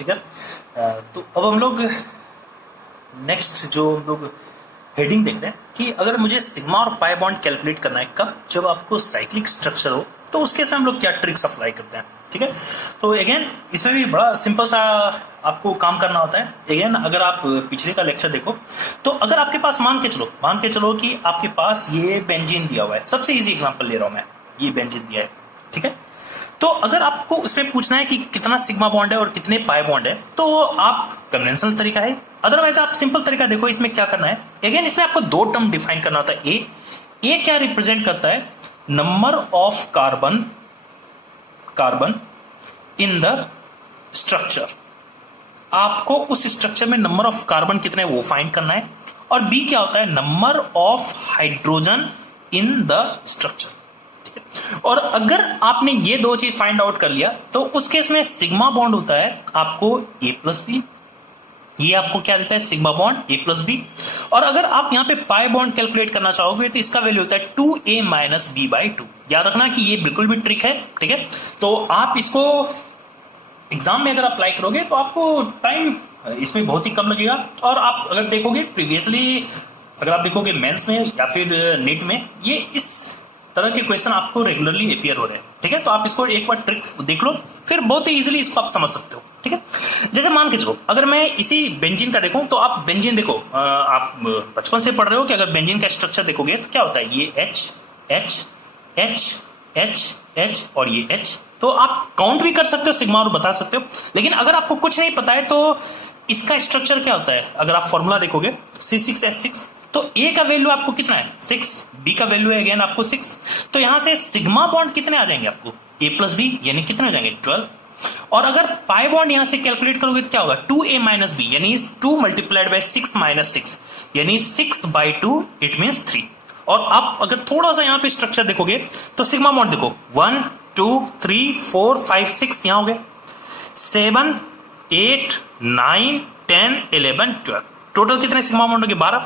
ठीक है। तो अब हम लोग नेक्स्ट जो हम लोग हेडिंग देख रहे हैं कि अगर मुझे सिग्मा और पाई बॉन्ड कैलकुलेट करना है, कब? जब आपको साइक्लिक स्ट्रक्चर हो, तो उसके साथ हम लोग क्या ट्रिक्स अप्लाई करते हैं, ठीक है। तो अगेन इसमें भी बड़ा सिंपल सा आपको काम करना होता है। अगेन अगर आप पिछले का लेक्चर देखो, तो अगर आपके पास मान के चलो कि आपके पास ये बेंजीन दिया हुआ है, सबसे इजी एग्जांपल ले रहा हूं मैं, ये बेंजीन दिया है, ठीक है। तो अगर आपको उसमें पूछना है कि कितना सिग्मा बॉन्ड है और कितने पाई बॉन्ड है, तो आप कन्वेंशनल तरीका है। अदरवाइज आप सिंपल तरीका देखो, इसमें क्या करना है, अगेन इसमें आपको दो टर्म डिफाइन करना होता है। ए क्या रिप्रेजेंट करता है? Number of carbon in the structure. आपको उस स्ट्रक्चर में नंबर ऑफ कार्बन कितने वो फाइंड करना है। और बी क्या होता है? Number of hydrogen in the structure. और अगर आपने ये दो चीज फाइंड आउट कर लिया, तो उस केस में सिग्मा बॉन्ड होता है आपको ए प्लस बी। ये आपको क्या देता है? सिग्मा बॉन्ड ए प्लस बी। और अगर आप यहां पे पाई बॉन्ड कैलकुलेट करना चाहोगे, तो इसका वैल्यू होता है 2a माइनस बी बाई 2। याद रखना कि ये बिल्कुल भी ट्रिक है, ठीक है। तो आप इसको एग्जाम में अगर अप्लाई करोगे तो आपको टाइम इसमें बहुत ही कम लगेगा। और आप अगर देखोगे प्रीवियसली, अगर आप देखोगे मेंस में या फिर नीट में, ये इस तरह के क्वेश्चन आपको रेगुलरली अपियर हो रहे हैं, ठीक है। तो आप इसको एक बार ट्रिक देख लो, फिर बहुत ही इजीली इसको आप समझ सकते हो, ठीक है। जैसे मान के चलो, अगर मैं इसी बेंजीन का देखूं, तो आप बेंजीन देखो, आप बचपन से पढ़ रहे हो कि अगर बेंजीन का स्ट्रक्चर देखोगे तो क्या होता है? ये H H H H H और ये H। तो आप काउंट भी कर सकते हो सिग्मा और बता सकते हो। लेकिन अगर आपको कुछ नहीं पता है, तो इसका स्ट्रक्चर क्या होता है? अगर आप फॉर्मूला देखोगे C6H6, तो A का वैल्यू आपको कितना है? 6। B का वैल्यू है अगेन आपको 6। तो यहां से सिग्मा बॉन्ड कितने आ जाएंगे आपको? A प्लस बी, यानी कितने आ जाएंगे? 12। और अगर पाई बॉन्ड यहां से कैलकुलेट करोगे तो क्या होगा? 2a माइनस बी, यानी 2 मल्टीप्लाइड बाय 6 माइनस 6, यानी 6 बाई 2, इट मीन्स 3। और आप अगर थोड़ा सा यहां पे स्ट्रक्चर देखोगे, तो सिग्मा बॉन्ड देखो 1 2 3 4 5 6 यहां हो गए, 7 8 9 10 11 12। टोटल कितने सिग्मा बॉन्ड हो गए? 12।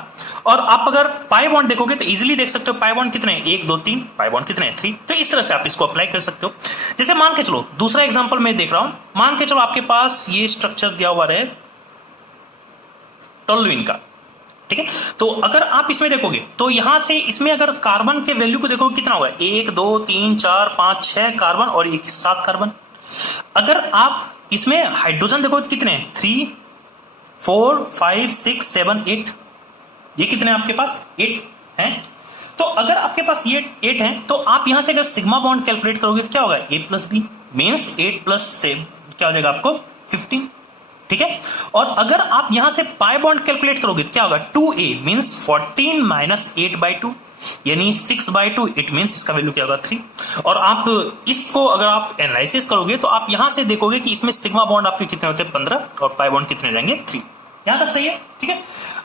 और आप अगर पाई बॉन्ड देखोगे तो इजीली देख सकते हो पाई बॉन्ड कितने हैं? 1 2 3। पाई बॉन्ड कितने हैं? 3। तो इस तरह से आप इसको अप्लाई कर सकते हो। जैसे मान के चलो, दूसरा एग्जांपल मैं देख रहा हूं, मान के चलो आपके पास ये स्ट्रक्चर दिया हुआ है टोल्यूइन का, ठीक है। तो अगर आप इसमें देखोगे, तो यहां से इसमें अगर कार्बन के वैल्यू को देखोगे कितना होगा? 1 2 3 4 5 6 कार्बन और 7 कार्बन। अगर आप इसमें हाइड्रोजन देखोगे तो कितने हैं? 3 4 5 6 7 8। ये कितने आपके पास? 8 हैं। तो अगर आपके पास ये 8 हैं, तो आप यहां से अगर सिग्मा बॉन्ड कैलकुलेट करोगे तो क्या होगा? A plus B means 8 plus 7 क्या हो जाएगा आपको? 15, ठीक है। और अगर आप यहां से पाई बॉन्ड कैलकुलेट करोगे तो क्या होगा? 2a मीन्स 14 माइनस 8 बाई 2, यानी 6 बाई 2, इट मीन्स इसका वैल्यू क्या होगा? 3। और आप इसको अगर आप एनालिसिस करोगे, तो आप यहां से देखोगे कि इसमें सिग्मा बॉन्ड आपके कितने होते हैं? 15, और पाई बॉन्ड कितने जाएंगे? 3। यहां तक सही है, ठीक है।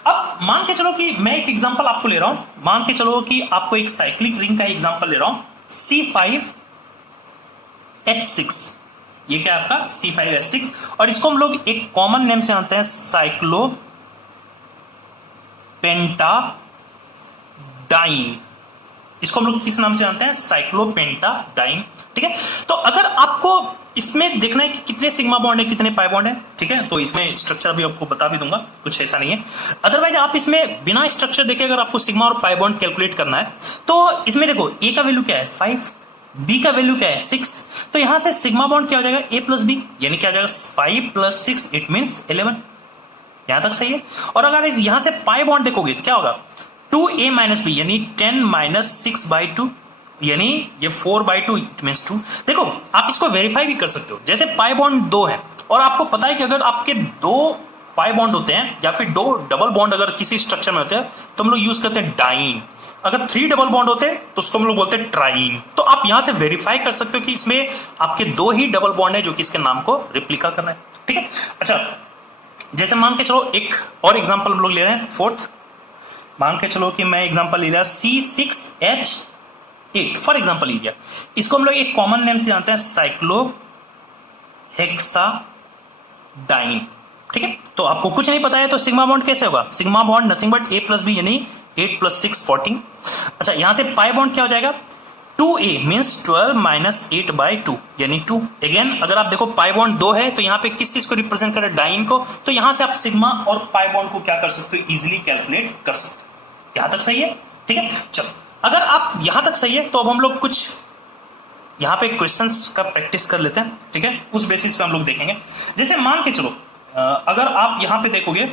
अब मान के चलो कि मैं एक एग्जांपल आपको ले रहा हूं, मान के चलो कि आपको एक साइक्लिक रिंग का एग्जांपल ले रहा हूं, C5H6। ये क्या है आपका? C5H6। और इसको हम लोग एक कॉमन नेम से जानते हैं, साइक्लोपेंटाडाइन। इसको हम लोग किस नाम से जानते हैं? साइक्लोपेंटाडाइन, ठीक है। तो अगर आपको इसमें देखना है कि कितने सिग्मा बॉन्ड है, कितने पाई बॉन्ड है, ठीक है, तो इसमें स्ट्रक्चर भी आपको बता भी दूंगा, कुछ ऐसा नहीं है। अदरवाइज आप इसमें बिना स्ट्रक्चर देखे अगर आपको सिग्मा और पाई बॉन्ड कैलकुलेट करना है, तो इसमें देखो A का वैल्यू क्या है? 5, B का वैल्यू क्या है? 6। तो यहां से सिग्मा बॉन्ड क्या हो जाएगा? A प्लस बी, यानी क्या हो जाएगा? 5 प्लस 6, इट मीन्स 11। यहां तक सही है। और अगर यहां से पाई बॉन्ड देखोगे तो क्या होगा? 2a माइनस बी, यानी 10 माइनस 6 बाई 2, यानी ये 4 बाई 2, इट मीन्स 2। देखो आप इसको वेरीफाई भी कर सकते हो। जैसे पाई बॉन्ड 2 है, और आपको पता है कि अगर आपके 2 पाई बॉन्ड होते हैं, या फिर 2 डबल बॉन्ड अगर किसी स्ट्रक्चर में होते हैं, तो हम लोग यूज करते हैं डाइन। अगर 3 डबल बॉन्ड होते हैं, तो उसको हम लोग बोलते हैं ट्राइन। तो आप यहां से वेरीफाई कर सकते हो कि इसमें आपके 2 ही डबल बॉन्ड है, जो कि इसके नाम को रिप्लिका करना है, ठीक है। अच्छा, जैसे मान के चलो एक और एग्जाम्पल हम लोग ले रहे हैं, 4th। मान के चलो कि मैं एग्जाम्पल ले रहा C6H8 फॉर एग्जाम्पल लीजिए। इसको हम लोग एक कॉमन नेम से जानते हैं, साइक्लोहेक्साडाइन, ठीक है। तो आपको कुछ नहीं पता है, तो सिग्मा बॉन्ड कैसे होगा? Sigma bond nothing but A plus B, यानी 8 प्लस 6 14। अच्छा, यहां से पाई बॉन्ड क्या हो जाएगा? 2a मीन्स 12 माइनस 8/2 यानी 2। अगेन अगर आप देखो पाई बॉन्ड 2 है तो यहाँ पे किस चीज को रिप्रेजेंट कर रहे हैं, डाइन को, तो यहां से आप सिग्मा और पाई बॉन्ड को क्या कर सकते हो, इजिली कैलकुलेट कर सकते हो। यहां तक सही है, ठीक है। चलो अगर आप यहां तक सही है तो अब हम लोग कुछ यहां पे क्वेश्चंस का प्रैक्टिस कर लेते हैं, ठीक है। उस बेसिस पे हम लोग देखेंगे। जैसे मान के चलो अगर आप यहां पे देखोगे,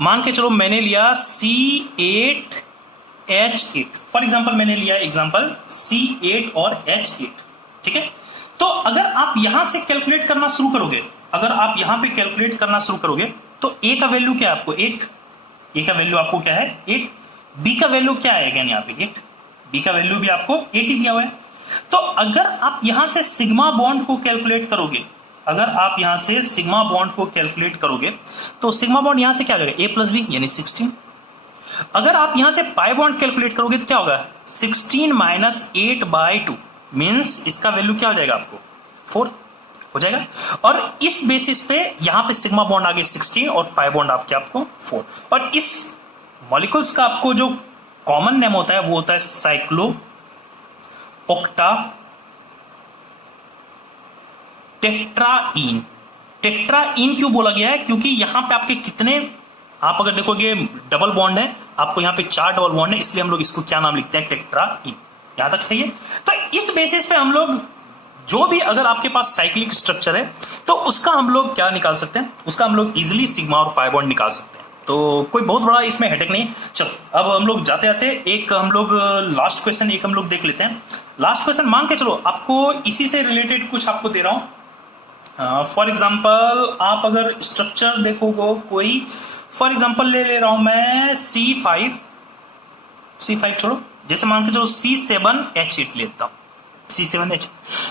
मान के चलो मैंने लिया C8H8 फॉर एग्जांपल, मैंने लिया एग्जांपल C8 और H8, ठीक है। तो अगर आप यहां से कैलकुलेट करना शुरू करोगे, अगर आप यहां पे कैलकुलेट करना शुरू करोगे तो A का वैल्यू क्या है आपको 8, A का वैल्यू आपको क्या है 8, B का वैल्यू क्या है अगेन यहाँ पे 8, B का वैल्यू भी आपको 8 ही दिया हुआ है। तो अगर आप यहां से सिग्मा बॉन्ड को कैलकुलेट करोगे, अगर आप यहां से सिग्मा बॉन्ड को कैलकुलेट करोगे तो सिग्मा बॉन्ड यहां से क्या करेगा A + B यानी 16। अगर आप यहां से पाई बॉन्ड कैलकुलेट करोगे तो क्या होगा 16 माइनस 8/2 मीन्स इसका वैल्यू क्या हो जाएगा आपको 4 हो जाएगा। और इस बेसिस पे यहां पे सिग्मा बॉन्ड आगे 16 और पाई बॉन्ड आपको 4। और इस मॉलिक्यूल्स का आपको जो कॉमन नेम होता है वो होता है साइक्लो ऑक्टा टेट्राइन। टेट्राइन क्यों बोला गया है, क्योंकि यहां पे आपके कितने, आप अगर देखोगे डबल बॉन्ड है, आपको यहां पे 4 डबल बॉन्ड है, इसलिए हम लोग इसको क्या नाम लिखते हैं टेट्राइन। यहां तक सही है। तो इस बेसिस पे हम लोग जो भी अगर आपके पास साइक्लिक स्ट्रक्चर है तो उसका हम लोग क्या निकाल सकते हैं, उसका हम लोग इजिली सिग्मा और पाई बॉन्ड निकाल सकते हैं। तो कोई बहुत बड़ा इसमें हेडेक नहीं। चलो अब हम लोग जाते जाते एक हम लोग लास्ट क्वेश्चन एक हम लोग देख लेते हैं। लास्ट क्वेश्चन मान के चलो आपको इसी से रिलेटेड कुछ आपको दे रहा हूं। फॉर एग्जाम्पल आप अगर स्ट्रक्चर देखोगे कोई, फॉर एग्जाम्पल ले रहा हूं मैं C5 छोड़ो, जैसे मान के चलो C7H8 लेता हूं, C7H।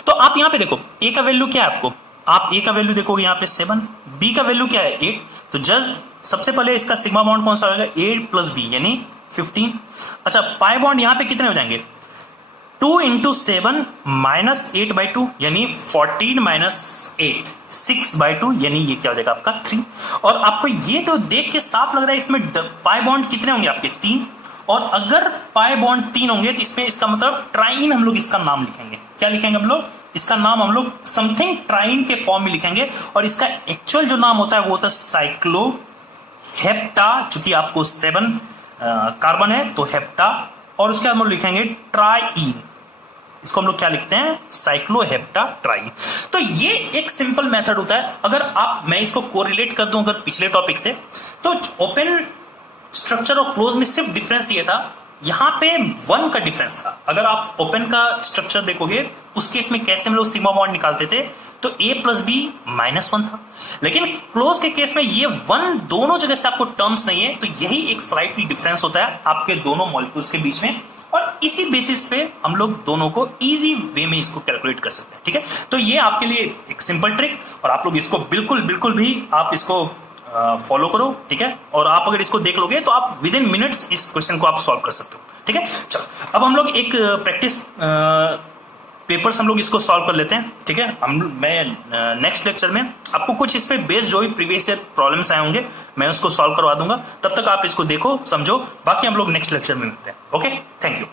तो आप यहां पे देखो A का वैल्यू क्या है आपको, आप A का वैल्यू देखोगे यहाँ पे 7, B का वैल्यू क्या है 8। तो जब सबसे पहले इसका सिग्मा बॉन्ड कौन सा होगा 8 + B यानी 15। अच्छा पाई बॉन्ड यहाँ पे कितने हो जाएंगे 2 × 7 माइनस 8/2 यानी 14 माइनस 8 6/2 यानी ये क्या हो जाएगा आपका 3। और आपको ये तो देख के साफ लग रहा है इसमें पाई बॉन्ड कितने होंगे आपके 3। और अगर पाई बॉन्ड 3 होंगे तो इसमें इसका मतलब ट्राइन हम लोग इसका नाम लिखेंगे। क्या लिखेंगे हम लोग, इसका नाम हम लोग समथिंग ट्राइन के फॉर्म में लिखेंगे। और इसका एक्चुअल जो नाम होता है वो होता है साइक्लो हेप्टा, चूंकि आपको 7 कार्बन है तो हेप्टा, और उसके बाद हम लोग लिखेंगे ट्राइन, इसको हम लोग क्या लिखते हैं साइक्लोहेप्टा ट्राइन। तो ये एक सिंपल मेथड होता है। अगर आप मैं इसको कोरिलेट कर दूं अगर पिछले टॉपिक से, तो ओपन स्ट्रक्चर और क्लोज में सिर्फ डिफरेंस ये था, यहां पे 1 का डिफरेंस था। अगर आप ओपन का स्ट्रक्चर देखोगे उस केस में कैसे हम लोग सिग्मा बॉन्ड निकालते थे तो A + B -1 था, लेकिन क्लोज के केस में ये 1 दोनों जगह से आपको टर्म्स नहीं है, तो यही एक स्लाइटली डिफरेंस होता है आपके दोनों मॉलिक्यूल्स के बीच में। और इसी बेसिस पे हम लोग दोनों को इजी वे में इसको कैलकुलेट कर सकते हैं, ठीक है। तो ये आपके लिए एक सिंपल ट्रिक, और आप लोग इसको बिल्कुल भी आप इसको फॉलो करो, ठीक है। और आप अगर इसको देख लोगे तो आप विद इन मिनट्स इस क्वेश्चन को आप सॉल्व कर सकते हो, ठीक है। चलो अब हम लोग एक प्रैक्टिस पेपर्स हम लोग इसको सॉल्व कर लेते हैं, ठीक है। मैं नेक्स्ट लेक्चर में आपको कुछ इस पे बेस्ड जो भी प्रीवियस ईयर प्रॉब्लम्स आए होंगे मैं उसको सॉल्व करवा दूंगा। तब तक आप इसको देखो समझो, बाकी हम लोग नेक्स्ट लेक्चर में मिलते हैं। Okay, thank you.